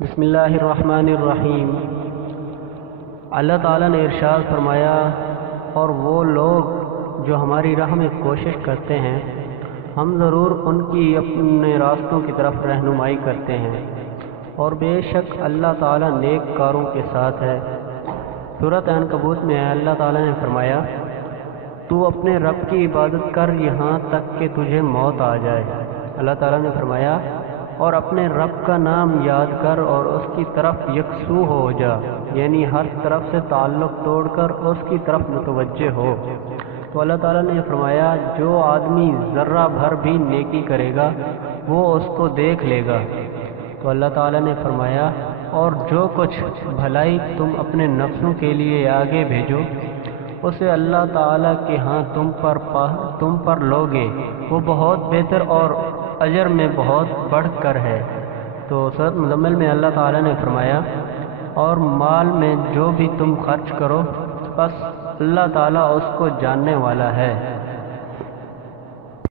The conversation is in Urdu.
بسم اللہ الرحمن الرحیم۔ اللہ تعالیٰ نے ارشاد فرمایا، اور وہ لوگ جو ہماری راہ میں کوشش کرتے ہیں ہم ضرور ان کی اپنے راستوں کی طرف رہنمائی کرتے ہیں، اور بے شک اللہ تعالیٰ نیک کاروں کے ساتھ ہے۔ سورۃ عنکبوت میں اللہ تعالیٰ نے فرمایا، تو اپنے رب کی عبادت کر یہاں تک کہ تجھے موت آ جائے۔ اللہ تعالیٰ نے فرمایا، اور اپنے رب کا نام یاد کر اور اس کی طرف یکسو ہو جا، یعنی ہر طرف سے تعلق توڑ کر اس کی طرف متوجہ ہو۔ تو اللہ تعالیٰ نے فرمایا، جو آدمی ذرہ بھر بھی نیکی کرے گا وہ اس کو دیکھ لے گا۔ تو اللہ تعالیٰ نے فرمایا، اور جو کچھ بھلائی تم اپنے نفسوں کے لیے آگے بھیجو اسے اللہ تعالیٰ کے ہاں تم پر لوگے، وہ بہت بہتر اور اجر میں بہت بڑھ کر ہے۔ تو سورۃ مزمل میں اللہ تعالیٰ نے فرمایا، اور مال میں جو بھی تم خرچ کرو بس اللہ تعالیٰ اس کو جاننے والا ہے۔